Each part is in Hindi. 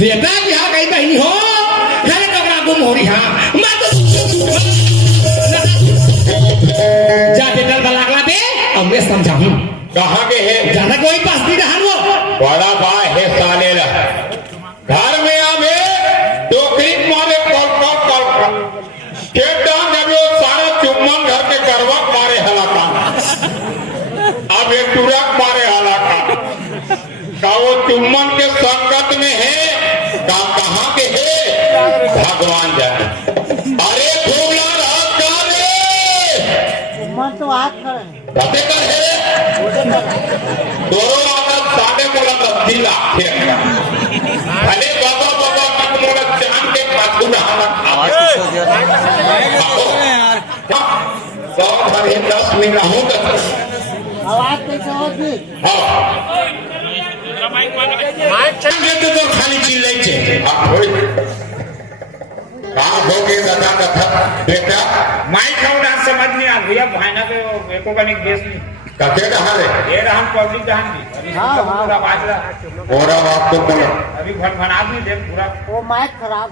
बेटा यहाँ कहीं बहनी हो घर कमरा गुम हो रही हाँ जा बेटा बलागला दे अब मैं समझाऊं कहाँ के है ज्यादा कोई पास नहीं रहा वो बड़ा भाई है साले ला घर में आवे टोकरी मारे कल के डांग अभी वो सारा चुम्मन घर के करवा मारे हलाका अब एक तुरक मारे हलाका का वो चुम्मन के संगत में है का कहाँ के है भगवान जाने अरे खूबला रात का रे मन तो हाथ खड़े कते कर है दोनों आदत साढ़े बोला तब्दील आखे अरे बाबा बाबा तक मोला जान के पाछू रहा सौ भरे 10 मिनट हूँ आवाज कैसे होती माइक चंगे तो खाली चिल्लाई छे कहाँ हो गए दादा कथा बेटा माइक होना समझ नहीं आ भैया भाईना के एको का नहीं बेस नहीं कथे कहाँ रे ये रहा हम पब्लिक जहां भी अभी पूरा बाज रहा पूरा बात तो बोलो अभी भनभना भी देख पूरा वो माइक खराब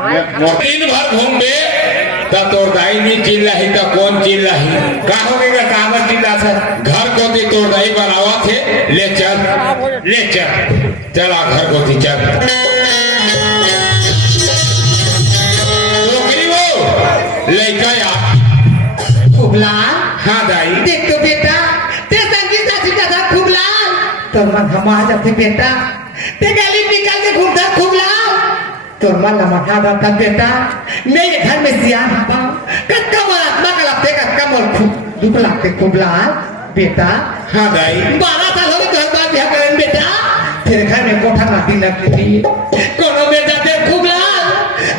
है दिन भर घूमे तो तोर दाई नहीं चिल्ला ही तो कौन चिल्ला ही का हो गया कामर जिला से घर को दी तोर दाई बनावा थे ले चल चला घर को दी चल लड़का यार खुबलाल हाँ दाई देख तो बेटा ते संगी साथी का था खुबलाल तो मन हम आ जाते बेटा ते गली निकाल के घूमता खुबलाल तो मन लमका था बेटा मैं ये घर में सियान हवा कत्का महात्मा का लगते कत्का मोल दुख लगते खुबलाल बेटा हाँ दाई 12 साल हो गए घर बात यहाँ करें बेटा फिर घर में कोठा माटी लगती थी कोनो बेटा ते खुबलाल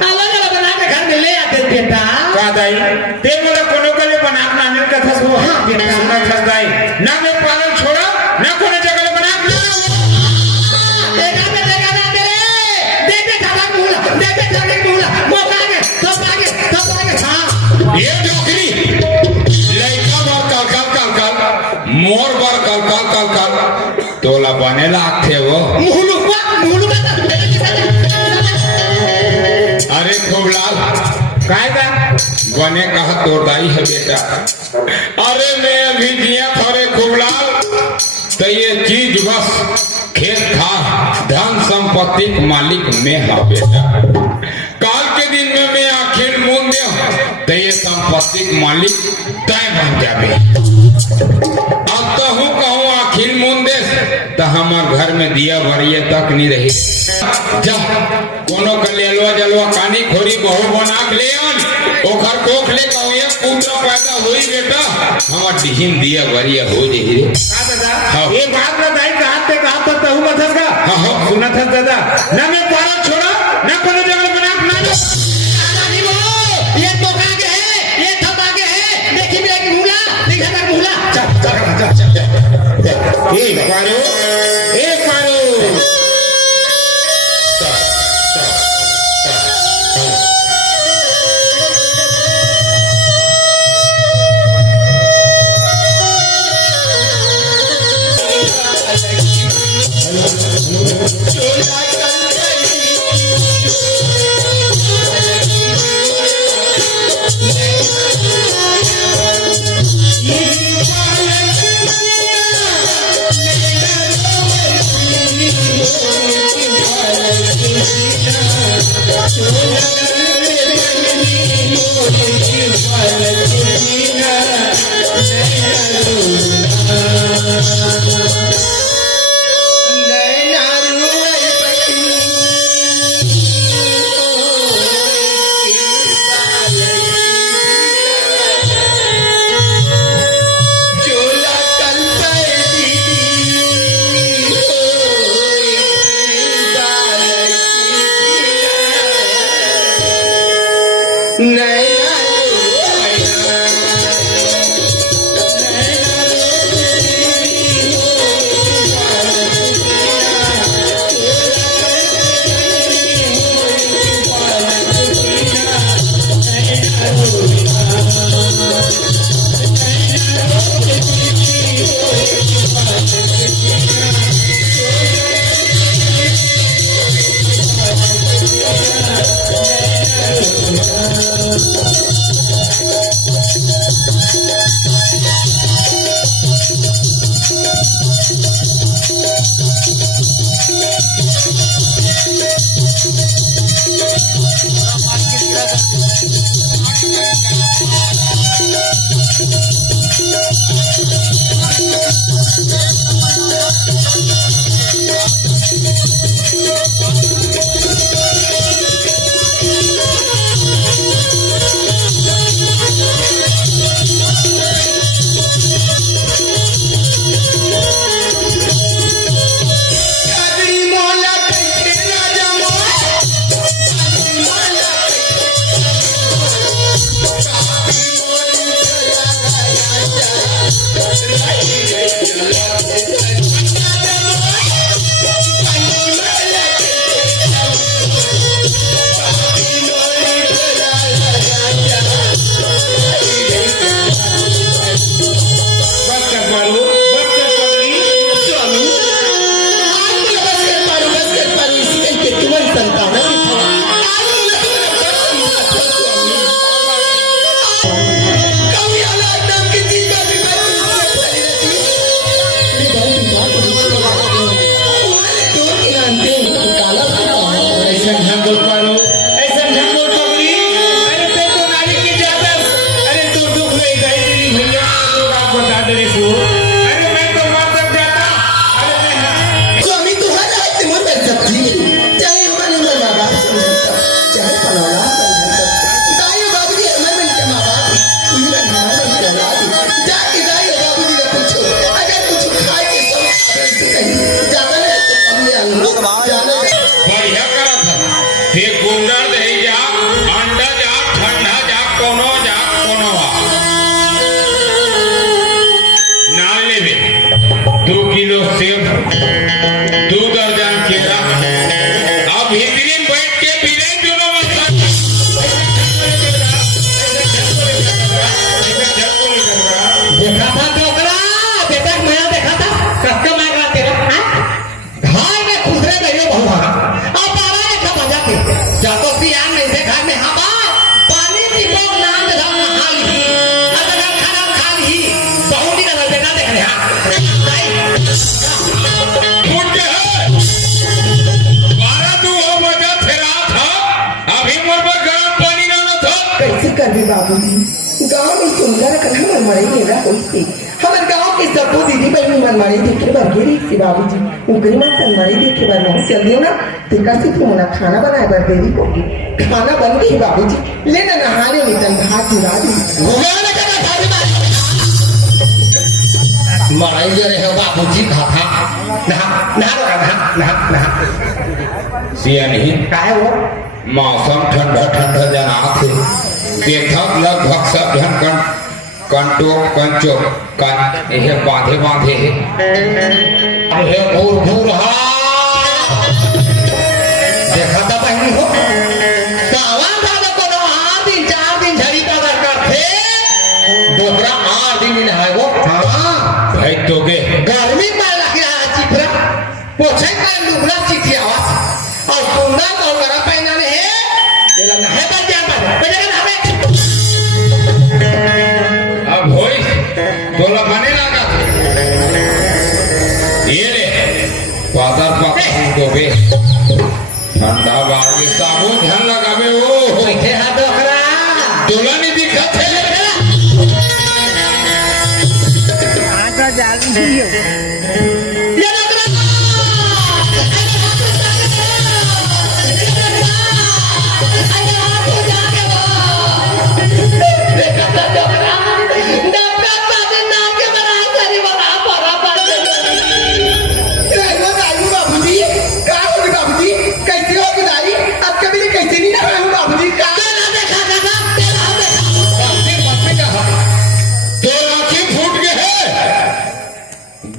अलग अलग बना के घर में ले आते बेटा का दाई ते मोला कोनो के लिए बना नाने का था सो हाँ बेटा सुना खसदाई ना मैं पालन छोड़ा ना कोनो जगह ले बना देखा ना तेरे देख ठाला मुहला मौका आगे सब आगे हाँ ये जोकरी लड़का बार कल मोर बार कल तोला बने लागते वो मुहलुका अरे खूबलाल काय का बने कहा तोर दाई है बेटा अरे मैं अभी दिया थोड़े खूबलाल तो ये चीज बस खेत था धन संपत्ति मालिक में है बेटा काल के दिन में मैं आखिर मुंह दे तो ये संपत्ति मालिक तय बन जाबे अब तो हूँ कहूँ आखिर मुंह दे तो हमार घर में दिया भरिए तक नहीं रही जा कोनो के लेलवा जलवा कानी खोरी बहु बना ले आन ओखर कोख ले कहूँ ये पुत्र पैदा हुई बेटा हमार डिहिन दिया भरिया हो जे रे का दादा हाँ। ये बात ना दाई कहां पे कहां पर तहु मथस का हाँ, हाँ। सुना था दादा ना मैं पालन छोड़ा ना कोनो जगह बना ना नहीं वो ये तो आगे है ये थप आगे है देखी मेरे की मुहला दिखा कर मुहला एक पारो ये बस कर पारू, बस कर पगली। स्वामी आज मला बस कर पारू इसी करके तुम्हारी संतान आज मला तुम्हाला बस स्वामी कभी आला एकदम की चीज का भी मैं पड़ी रहती मेरी बात तो की नानते काला ऐसा ढंग बोल पारू, ऐसा ढंग बोल पगली। अरे ते तो नारी की जादर, अरे तू दुख में गई तेरी भैया को आप बता दे रे तू। अरे मैं तो मर तक जाता। अरे नहीं स्वामी तुम्हारा हाथ में मत सकती चाहे हमारे मन माँ बाप समझता चाहे पलौला गायो बाबूजी हमारे मन के माँ बाप कोई ना हमारे मन के औलाद जाके गायो बाबूजी ने पूछो अगर कुछ खाए के सब से कहीं ज्यादा नहीं तो कम ले आऊंगा जाना बढ़िया करा था। ते गुंडा दही जा, अंडा जा, ठंडा जा, कोनो आ। नाल लेवे 2 किलो सेब, 2 दर्जन केला। अब हितरी बैठ के पीले दोनों देखा था डोकरा बेटा मैं देखा था कक्का मार रहा तेरा हाय में खुसरे गए बहुत अब बाबा ने खा बजा के जातो सियान में से घर में हवा पानी की बोल नाम दे हम नहा ली अगर खाना खा ली बहुत ही ना देखा देख रहे उठ के है 12 हो बजा फेरा था। अभी मोर पर गर्म पानी ना था। कैसे कर भी बाबूजी गांव में सुंदर कथा मन मरे मेरा होइसे हमर गांव के सबो दीदी बहनी मन मरे देखे बर गेरी से बाबूजी उनकरी मन सन मरे देखे बर नहीं चल दियो ना तेका से तुम ना खाना बनाए बर देरी होगी खाना बन गई बाबूजी ले ना नहाने में तन भात गिरा दी घुमाने का ना खाने मराई जे रहे बाबूजी खाता नहा सिया नहीं काहे वो मौसम ठंडा ठंडा जना थे। देखक लगभग सब जन कंचो ये बांधे ये भूर हा देखा था बहनी हो सावन दादा को no 4 दिन झड़ी का दरकार थे दोसरा 8 दिन नहीं है वो हाँ भाई तो के गर्मी में लग रहा चिपरा पोछे का लुगड़ा चिठियावा और सुंदर तो गरम पहना ने है ये लगना है पर जान पर बजे का हमें अब होई तो लगाने लगा ये ले पादर तो के ठंडा बार साबुन ध्यान लगावे ओ बैठे हाथ डोकरा तोला नहीं दिखत है। आटा जाल नहीं हो ये डोकरा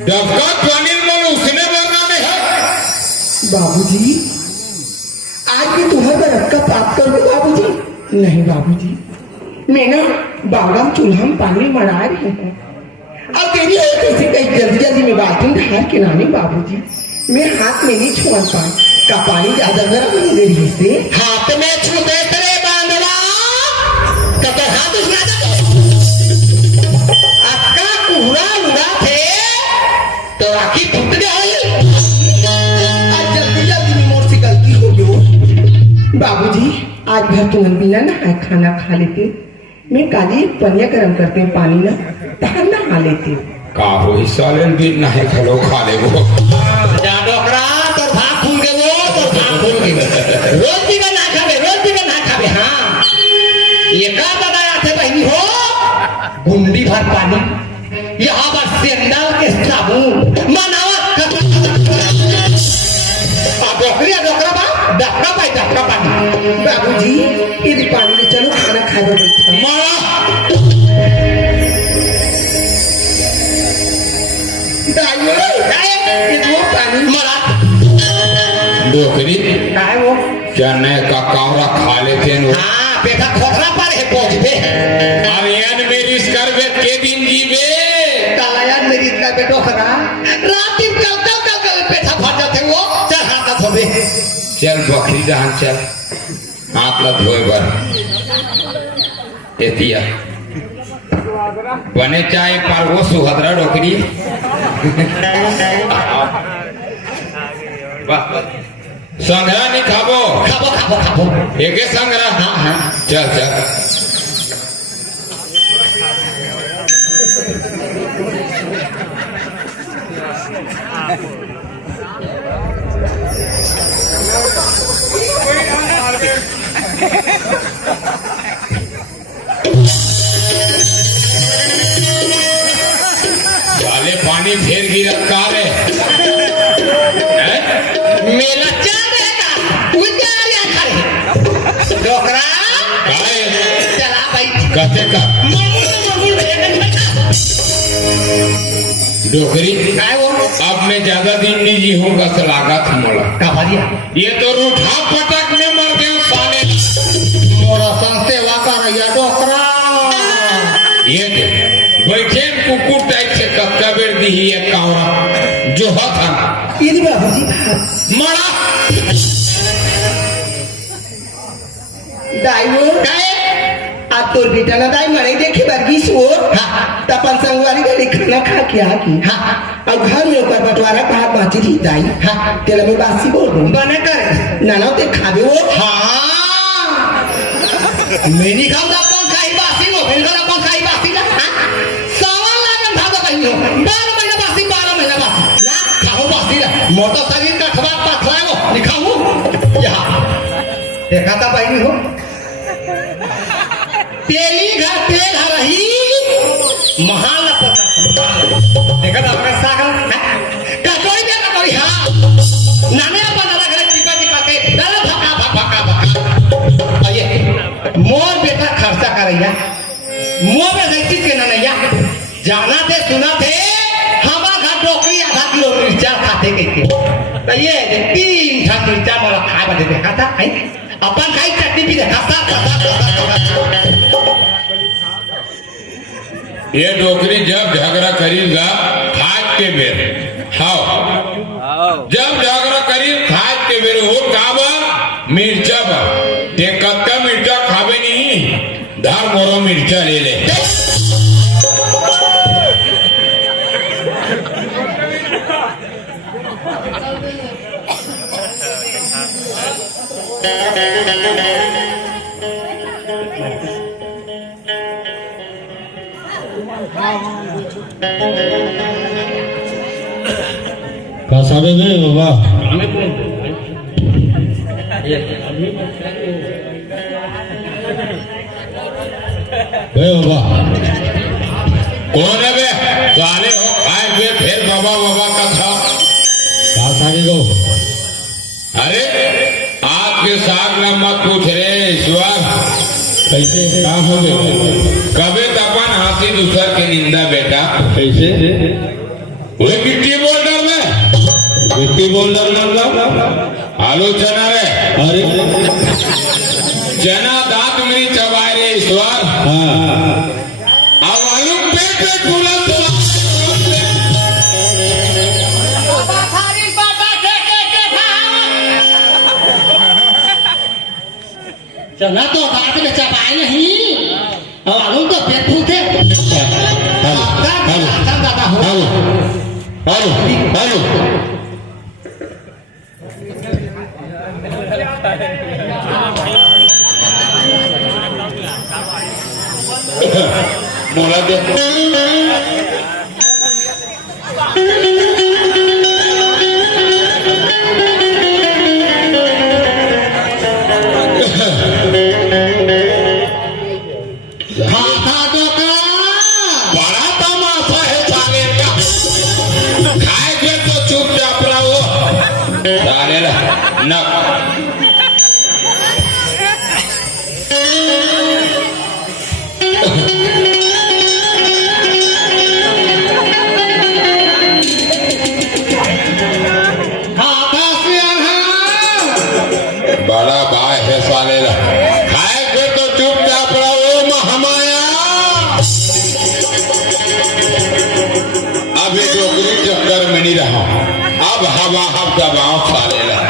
डबका पानी में उसने मरना में है। बाबूजी आज भी तुम्हारे पर रखा पाप कर दो बाबूजी नहीं बाबूजी मैं ना बागम चूल्हा में पानी मरा रही हूँ अब तेरी हो कैसे कहीं जल्दी जल्दी में बाथरूम ढार के नानी बाबूजी मैं हाथ में नहीं छुआ पाई का पानी ज्यादा गर्म नहीं दे रही से हाथ में छूते तेरे बांधवा तब तो हाथ उसमें अक्का कुहरा उड़ा थे तो राखी फुट गई आज जल्दी जल्दी मोर से गलती हो गई बाबूजी आज भर तुम बिना नहाए खाना खा लेते मैं काली पनिया गरम करते हैं पानी ना तहर नहा लेते का हो सालन दिन ना है खलो खा ले वो जा डोकरा तो भाग फूल के वो तो भाग फूल के रोज भी ना खावे हाँ ये का बताया थे बहनी हो गुंडी भर पानी यहाँ पर सेंडल के साबुन मनावा डोकरा बा डक्का पानी बाबूजी ये पानी में चलो खाना खा दो मारा दाइयो डोकरी काहे वो चने का कावरा खा लेते हैं हाँ बेटा खोखरा पर है पहुंच पे अरियन मेरी कर बे के दिन जीवे कालायान मेरी इतना बेटो खरा रात दिन कल पेटा भर जाते वो चल हाथ धोबे चल बकरी दहन चल हाथ ला धोए बर एतिया बने चाहे पर वो सुहदरा डोकरी संग्रह नहीं खाबो खाबो खाबो खाबो एक संग्रह हाँ हाँ चल चल साले पानी फेर गिरा कार है मेला चल रहेगा उधर या खड़े डोकरा काहे चला भाई कहते का डोकरी काहे वो अब मैं ज्यादा दिन नहीं जी हूँ बस लागत मोला का भरिया ये तो रूठा पटक में मर गए साले मोरा संसेवा कर या डोकरा ये दे बैठे कुकुर टाइप से कक्का बेर दी ही एक कावरा जो था इधर बाबूजी मरा दाइवो काहे आप तोर बेटा ना दाई मरे देखे बरगीस वो हाँ तपन संगवारी का खाना खा के आ की हाँ अब घर में ऊपर बटवारा भात बाची थी दाई हाँ तेरा में बासी बोल रही बने कर नाना ते खाबे वो हाँ मेरी खाऊ दा कौन खाई बासी वो फिर घर कौन खाई बासी ना हाँ सवाल लागन भागो कहीं हो 12 महीना बासी ना खाओ बासी ना मोटर शरीर का खबर पथला वो दिखाऊं यहाँ देखा था भाई हो तेली घर तेल रही महाल देखा था अपने सागर कचौड़ी में कचौड़ी हाँ नाने अपन अलग अलग टिपा टिपा के डाला भका आइए मोर बेटा खर्चा करैया मोर में देखती के ननैया जाना थे सुना थे हमारा घर डोकरी आधा किलो मिर्चा खाते के तो ये 3 ठन मिर्चा मोला खाए बदे देखा था है अपन खाई चटनी भी देखा था ये डोकरी जब झगड़ा करीगा खाद के बेर हाँ जब झगड़ा करी खाद के बेर हो काबा मिर्चा बा ते कत्का मिर्चा खावे नहीं धार मोरो मिर्चा ले ले साबे में बाबा बाबा कौन है बे साले हो खाए बे फिर बाबा बाबा का था सागे को अरे आपके साग न मत पूछ रे ईश्वर कैसे काम हो गए कबे तपन हाथी दूसर के निंदा बेटा कैसे वो गिट्टी बोल्डर में गिट्टी बोल्डर लगा आलोचना रे अरे जना दांत मेरी चबाए रे ईश्वर हाँ अब आलू पेट पे फूला तो चना तो बात में चबाए नहीं और आलू तो पेट फूटे दादा हो हेलो हेलो मोला दे बड़ा तमाशा है साले का खाए के तो चुपचाप रहो साले न चक्कर में नहीं रहा। अब हवा अब दबाव सारे ला।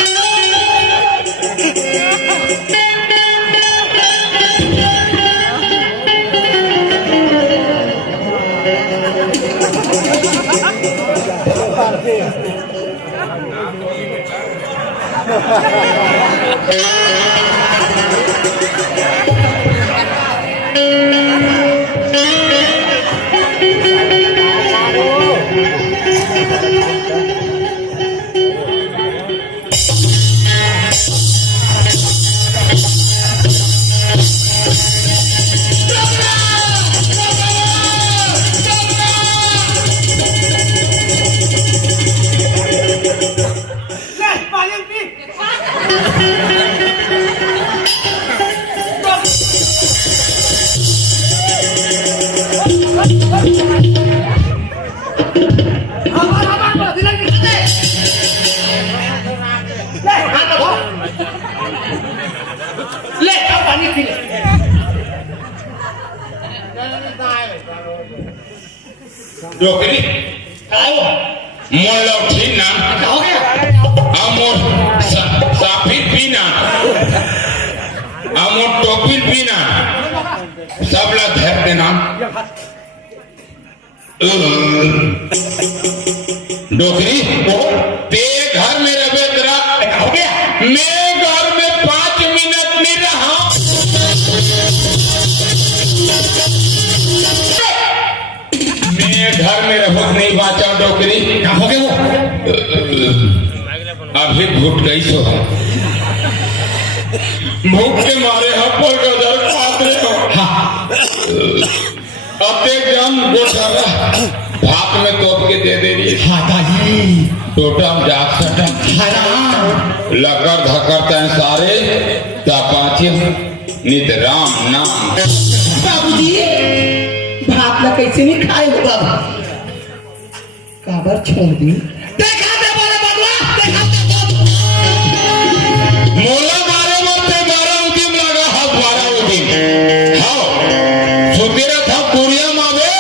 डोकरी मोल ठीक ना हो गया अमोर साफिर पीना अमोर टोपिल पीना सबला धर देना डोकरी तेरे घर में रहे तेरा हो गया मैं घर में 5 मिनट नहीं रहा। मैं घर में रहो नहीं बाचा डोकरी हो गया वो अभी घुट गई सो भूख के मारे हप्पर गदर खाते हो अते जम गोटारा भात में तोप के दे दे रही दादाजी टोटम जाग सटम लकर धकर तैं सारे तपाचे नित राम नाम बाबूजी भात ला कैसे नहीं खाए हो बाबा काबर छोड़ दी देखा दे बोले बदला देखा दे मोला मारे मरते 12 उदिम लगा हा 12 उदिम हां सुतेरा था कुरिया मावे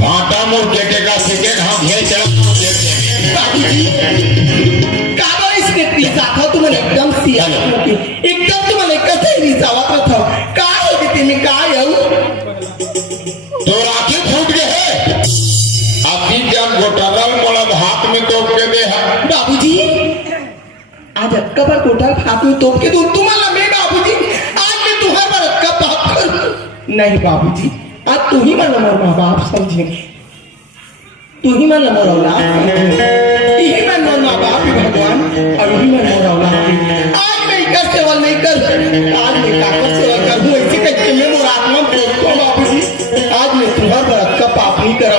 भाटा मोर केटे का सिके हम घे चला बाबूजी काबर इसने पीसा था तुम्हें एकदम सियाल होती एकदम तुम्हें कैसे रिसावत था का हो गई मैं का आऊ तो राखी फूट गए है अभी जब गोटाला मोला हाथ में तोप के दे है बाबूजी आज अक्का पर कोटा हाथ में तोप के दूं तुम्हारा मैं बाबूजी आज मैं तुम्हारे पर अक्का बाप कर नहीं बाबूजी आज तू ही मन मोर माँ बाप समझेंगे तू ही मन मोर औलाद यही मन मोर माँ बाप ही भगवान और यही मन मोर औलाद आज मैं कर सेवा नहीं कर आज मैं काकर सेवा कर दूं ऐसे करके मैं मोर आत्मा बोलता हूँ बाबूजी आज मैं तुम्हारे पर अक्का पाप नहीं करा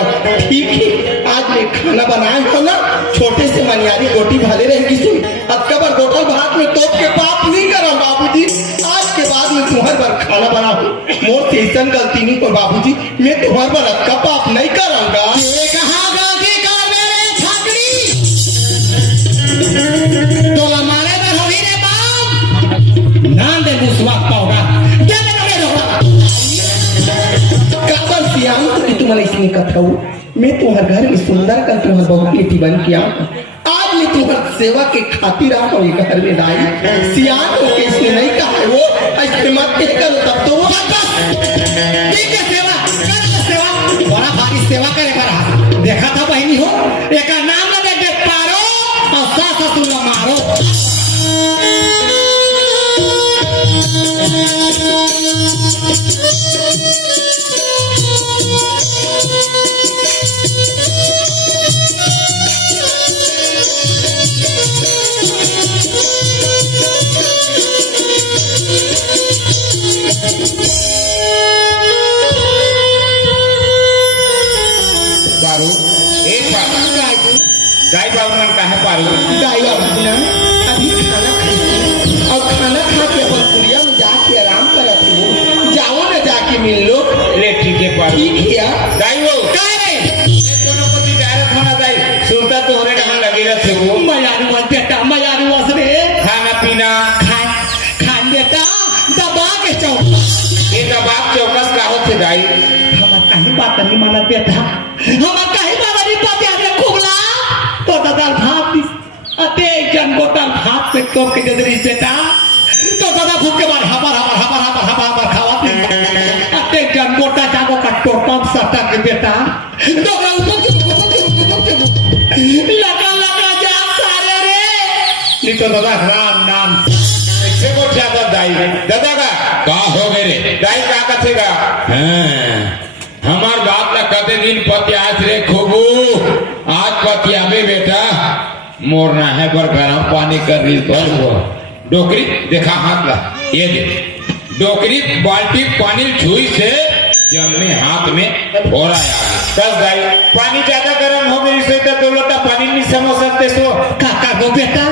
ठीक है आज मैं खाना बनाया हो ना छोटे से मनियारी गोटी भाले रहेगी सुन अक्का पर गोटा भात में तोप के पाप नहीं करा बाबूजी आज के बाद मैं तुम्हारे पर खाना बनाऊं मोर तेसन गलती नहीं को बाबूजी मैं तुम्हारे पर अक्का पाप नहीं कराऊंगा ये कहाँ गलती कर मेरे छाकरी तो हमारे पर होगी रे बाप नाम दे मुसवा पाऊंगा क्या मेरा होगा काबर सियान तो तुम्हारे इसने कथाऊ मैं तुम्हारे घर में सुंदर कर तुम्हारे बहू बेटी बन किया आज मैं तुम्हारी सेवा के खातिर आ हूँ घर में लाई सियान हो के इसने नहीं कहा है वो ऐसे मत के करो तब तो वो ठीक है सेवा कर सेवा बड़ा भारी सेवा करे कर देखा था बहनी हो एक नाम ना दे पारो और सास ससुर ना मारो पारू एक बार गाय बाबू मन काहे पारू गाय बाबू ना अभी खाना खाई और खाना खा के अपन पुरिया में जाके आराम करत हो जाओ ना जाके मिल लो ले ठीक है पारू ठीक है गाय वो काय रे कोनो कोती डायरेक्ट होना जाए सुनता तोरे ढंग लगी रहते हो मयारू वास बेटा मयारू वास रे खाना पीना खान बेटा दबा के चौक ये दबाव चौकस का होते गाय हमार काहे बात नहीं मानत बेटा हमार काहे बाबा नहीं पाते आगे खूब गोटाल भात दिस अते जन गोटाल भात पे तो के दे रही बेटा तो दादा भूख के बाद हबर खावा अते जन गोटा जागो का टोटम सटा के बेटा तो लगा जा सारे रे नहीं तो दादा राम नाम ऐसे को क्या दाई दादा का हो गए रे दाई का कथेगा हमार बात ना कते दिन पति आज रे खूबू आज पति आवे बेटा मोरना है पर गरम पानी कर रही तो वो डोकरी देखा हाथ ला ये दे डोकरी बाल्टी पानी छुई से जमने हाथ में फोड़ा आया बस भाई पानी ज्यादा गर्म हो गई से तो लोटा पानी नहीं समझ सकते सो काका गो बेटा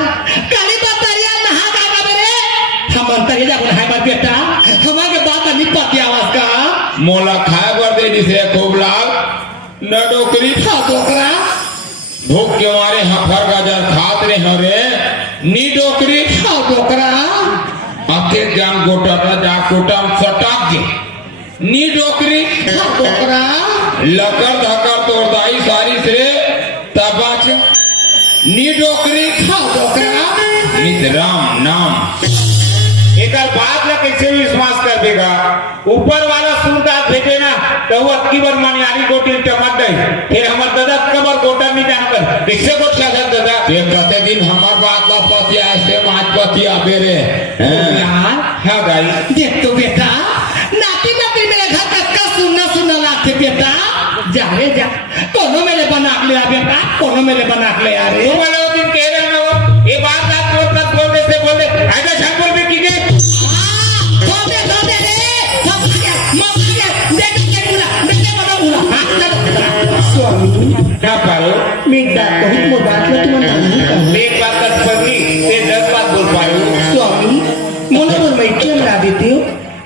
काली बतरिया नहा काका मेरे हम अंतरिया बनाए मत बेटा हमारे बात नहीं पति आवाज का मोला खाए बर दे जिसे खूब लाल न डोकरी खा डोकरा भूख के मारे हफर गाजर खात रे हरे नी डोकरी खा डोकरा अते जान गोटा जा गोटा सटाक के नी डोकरी खा डोकरा लकर धकर तोड़ दाई सारी से तबाच नी डोकरी खा डोकरा नित राम नाम एक बात ला कैसे विश्वास कर देगा ऊपर वाला सुनता भेजे ना तो वो अक्की बार मानियारी गोटी चमक गई फिर हमार दादा कबर गोटा नहीं जानकर कैसे को क्या दादा ये प्रति दिन हमार बात ला पति ऐसे माच पति आबे रे यार है भाई देख तो बेटा नाती नाती मेरे घर का सुनना लाते बेटा जा रे जा कोनो मेरे बना के ले आ बेटा कोनो मेरे बना के ले आ रे तुम वाले दिन कह रहे ना वो ये बात रात बोल दे आजा शाम बोल दे कीजिए दे रे मां देख के पूरा मेरे बना पूरा स्वामी क्या पारो मैं बात बहुत मोबाइल में तुम्हारा नहीं एक बात कर पड़ी ये 10 बात बोल पायो स्वामी मोला बोल मैं क्यों ला देती हूँ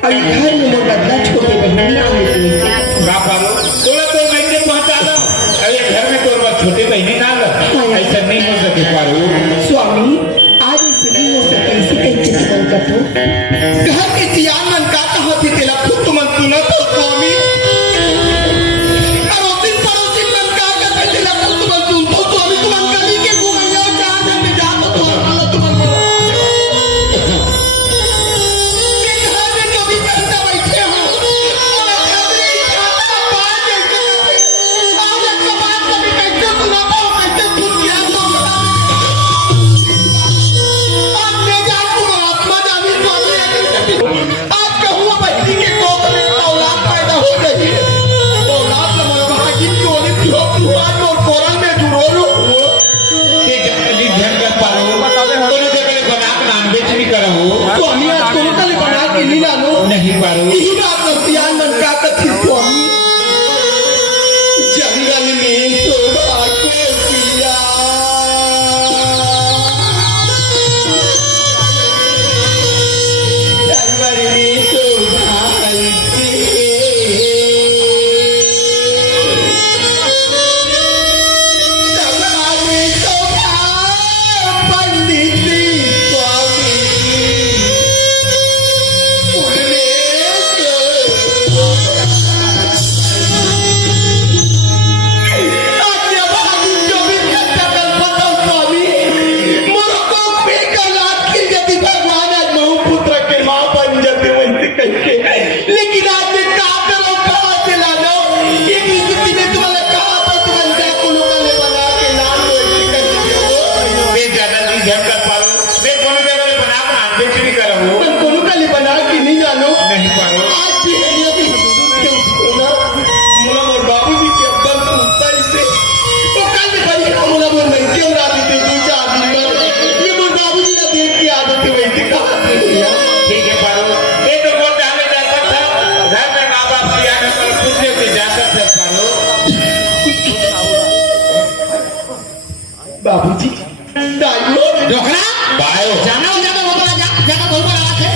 और घर में मोला बदला छोटे बहन ना लेती हूँ क्या पारो तोला तो मैं के पहुंचा दो अरे घर में तो बस छोटे बहनी ना लग ऐसा नहीं हो सके पारो स्वामी आज इस दिन से कैसे चिंतन करतो घर के सियान मन का होती तेला खुद तुम सुनो तो स्वामी अरोसिन पड़ोसिन मन का करते तेला खुद तुम सुनतो स्वामी तुम कभी के घूमैया जहां में जातो तो अल्लाह तुम घर में कभी करता बैठे हो और खतरे का बात जैसे आज का बात कभी कैसे सुनाता हो कैसे सुन गया तो आज मैं जानू आत्मा जानी स्वामी आज कहूँ बच्ची के कोख में औलाद पैदा हो गई औलाद में भागिन की ओले तू आज और कोरल में जुड़ो लो ये जल्दी ध्यान कर पारो दोनों जगह बना के नाम बेच नहीं करो स्वामी आज को कल बना के नहीं लानो नहीं पारो यही बात में सियान मन का कथी स्वामी जंगल में शोभा के पिया जंगल में शोभा करके जंगल में शोभा पंडित स्वामी लेकिन आज मैं क्या करो कहाँ से ला लो ये किसी ने तुम्हारा कहा था तुम जाको लोगों ने बना के नाम मैं ज्यादा नहीं ध्यान कर पारो मैं कोनो जगह बना के नाम बेच नहीं करो पर कोनो कल बना के नहीं जानो नहीं पारो आज भी है ये भी क्यों ना मोला मोर बाबूजी के अब्बा पूछता इसे तो कल में बड़ी मोला मोर मैं क्यों राती थे दो चार दिन पर ये मोर बाबूजी ने देख के आदत है वैसे कहा ठीक है पारो ये तो बोल डाले जा सकता घर में माँ बाप से आने पर पूछने से जा सकते पारो बाबूजी दाइयो डोकरा बायो जाना हो जाता वो बड़ा जाता बोल बड़ा है